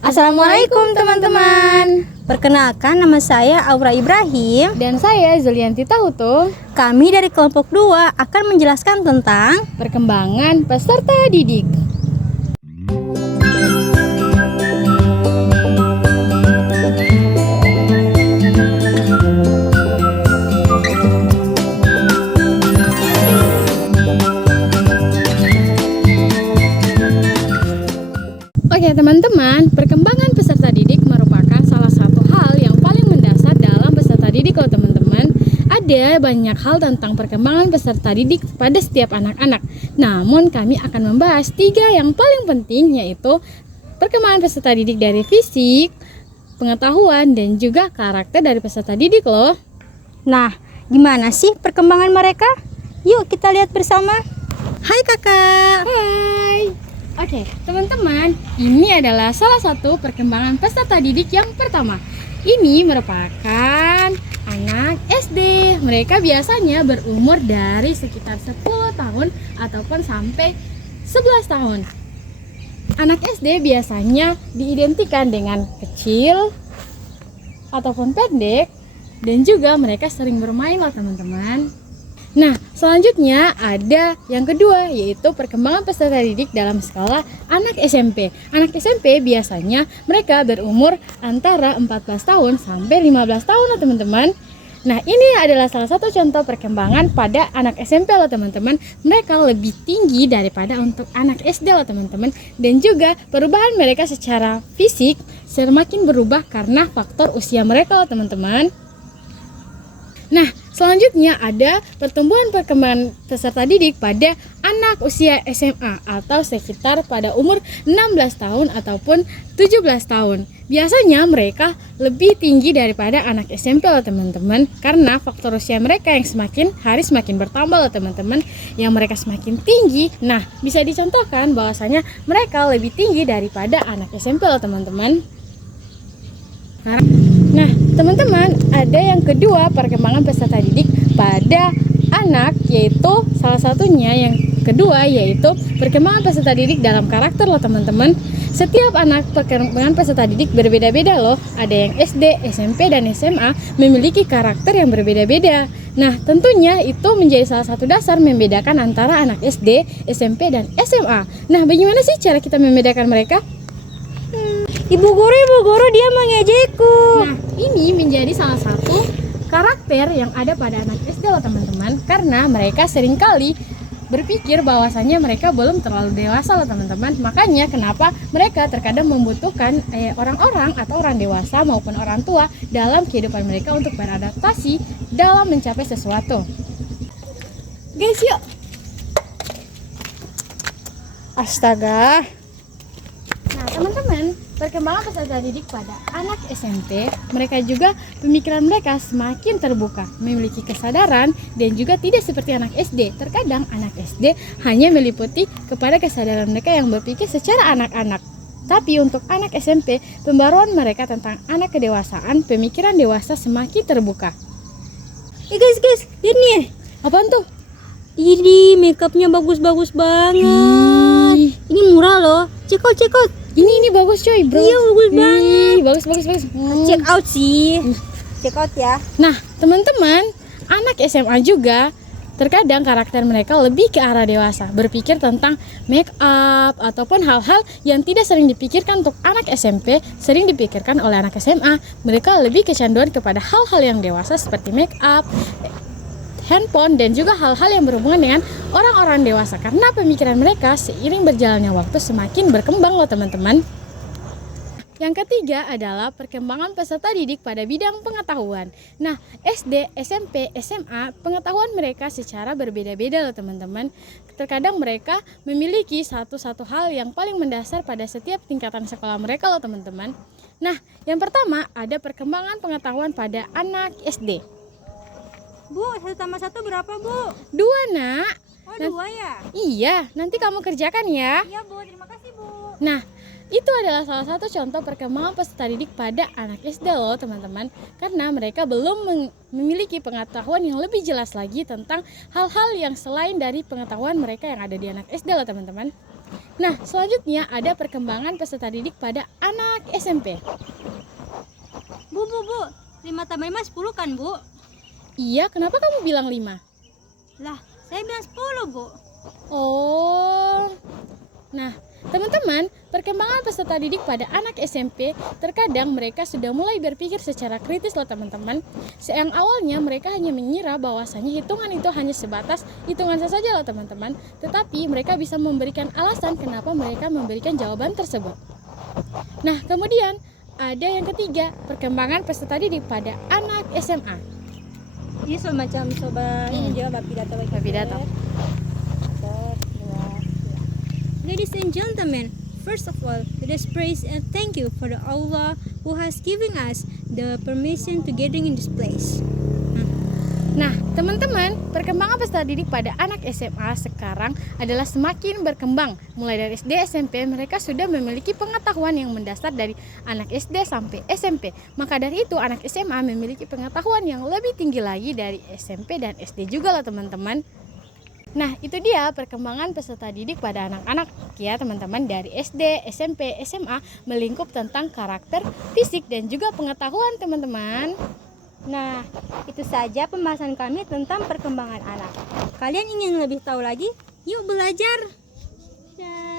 Assalamualaikum teman-teman. Perkenalkan, nama saya Aura Ibrahim. Dan saya Zulianti Tahuto. Kami dari kelompok 2 akan menjelaskan tentang perkembangan peserta didik. Oke teman-teman, perkembangan peserta didik merupakan salah satu hal yang paling mendasar dalam peserta didik loh teman-teman. Ada banyak hal tentang perkembangan peserta didik pada setiap anak-anak. Namun kami akan membahas 3 yang paling penting, yaitu perkembangan peserta didik dari fisik, pengetahuan, dan juga karakter dari peserta didik loh. Nah, gimana sih perkembangan mereka? Yuk kita lihat bersama. Hai kakak. Hai. Oke, teman-teman, ini adalah salah satu perkembangan peserta didik yang pertama. Ini merupakan anak SD. Mereka biasanya berumur dari sekitar 10 tahun ataupun sampai 11 tahun. Anak SD biasanya diidentikan dengan kecil ataupun pendek, dan juga mereka sering bermain loh teman-teman. Nah, selanjutnya ada yang kedua, yaitu perkembangan peserta didik dalam skala anak SMP. Anak SMP biasanya mereka berumur antara 14 tahun sampai 15 tahun loh teman-teman. Nah, ini adalah salah satu contoh perkembangan pada anak SMP loh teman-teman. Mereka lebih tinggi daripada untuk anak SD loh teman-teman. Dan juga perubahan mereka secara fisik semakin berubah karena faktor usia mereka loh teman-teman. Nah, selanjutnya ada pertumbuhan perkembangan peserta didik pada anak usia SMA atau sekitar pada umur 16 tahun ataupun 17 tahun. Biasanya mereka lebih tinggi daripada anak SMP loh teman-teman, karena faktor usia mereka yang semakin hari semakin bertambah loh teman-teman, yang mereka semakin tinggi. Nah, bisa dicontohkan bahwasanya mereka lebih tinggi daripada anak SMP loh teman-teman. Nah, teman-teman, ada yang kedua perkembangan peserta didik pada anak, yaitu salah satunya yang kedua yaitu perkembangan peserta didik dalam karakter loh teman-teman. Setiap anak perkembangan peserta didik berbeda-beda loh. Ada yang SD, SMP, dan SMA memiliki karakter yang berbeda-beda. Nah, tentunya itu menjadi salah satu dasar membedakan antara anak SD, SMP, dan SMA. Nah, bagaimana sih cara kita membedakan mereka? Ibu guru dia mengejekku. Nah, ini menjadi salah satu karakter yang ada pada anak SD loh teman-teman, karena mereka seringkali berpikir bahwasannya mereka belum terlalu dewasa loh teman-teman. Makanya kenapa mereka terkadang membutuhkan orang-orang atau orang dewasa maupun orang tua dalam kehidupan mereka untuk beradaptasi dalam mencapai sesuatu. Guys, yuk. Astaga. Nah, teman-teman, perkembangan peserta didik pada anak SMP, mereka juga pemikiran mereka semakin terbuka, memiliki kesadaran, dan juga tidak seperti anak SD. Terkadang anak SD hanya meliputi kepada kesadaran mereka yang berpikir secara anak-anak. Tapi untuk anak SMP, pembaruan mereka tentang anak kedewasaan, pemikiran dewasa semakin terbuka. Guys, lihat nih. Apaan tuh? Ini makeupnya bagus-bagus banget. Ini murah loh. Check out. Ini bagus coy, bro. Iya, bagus banget. Bagus. Check out sih. Check out ya. Nah, teman-teman, anak SMA juga terkadang karakter mereka lebih ke arah dewasa, berpikir tentang make up ataupun hal-hal yang tidak sering dipikirkan untuk anak SMP, sering dipikirkan oleh anak SMA. Mereka lebih kecanduan kepada hal-hal yang dewasa seperti make up, handphone, dan juga hal-hal yang berhubungan dengan orang-orang dewasa, karena pemikiran mereka seiring berjalannya waktu semakin berkembang loh teman-teman. Yang ketiga adalah perkembangan peserta didik pada bidang pengetahuan. Nah, SD, SMP, SMA, pengetahuan mereka secara berbeda-beda loh teman-teman. Terkadang mereka memiliki satu hal yang paling mendasar pada setiap tingkatan sekolah mereka loh teman-teman. Nah, yang pertama ada perkembangan pengetahuan pada anak SD. Bu, 1 tambah 1 berapa, Bu? 2, nak. Oh, 2 ya? Iya, nanti kamu kerjakan ya. Iya, Bu. Terima kasih, Bu. Nah, itu adalah salah satu contoh perkembangan peserta didik pada anak SD loh teman-teman, karena mereka belum memiliki pengetahuan yang lebih jelas lagi tentang hal-hal yang selain dari pengetahuan mereka yang ada di anak SD loh teman-teman. Nah, selanjutnya ada perkembangan peserta didik pada anak SMP. Bu, 5 tambah 5 10 kan, Bu? Iya, kenapa kamu bilang 5? Lah, saya bilang 10, Bu. Oh. Nah, teman-teman, perkembangan peserta didik pada anak SMP, terkadang mereka sudah mulai berpikir secara kritis loh teman-teman. Yang awalnya mereka hanya mengira bahwasanya hitungan itu hanya sebatas hitungan saja loh teman-teman. Tetapi mereka bisa memberikan alasan kenapa mereka memberikan jawaban tersebut. Nah, kemudian ada yang ketiga, perkembangan peserta didik pada anak SMA. Ini semacam ini jawab pidato. Ladies and gentlemen, first of all, let us praise and thank you for the Allah who has given us the permission to gathering in this place. Nah, teman-teman, perkembangan peserta didik pada anak SMA sekarang adalah semakin berkembang. Mulai dari SD, SMP, mereka sudah memiliki pengetahuan yang mendasar dari anak SD sampai SMP. Maka dari itu, anak SMA memiliki pengetahuan yang lebih tinggi lagi dari SMP dan SD juga lah teman-teman. Nah, itu dia perkembangan peserta didik pada anak-anak ya teman-teman, dari SD, SMP, SMA, melingkup tentang karakter, fisik, dan juga pengetahuan teman-teman. Nah, itu saja pembahasan kami tentang perkembangan anak. Kalian ingin lebih tahu lagi? Yuk belajar. Ya.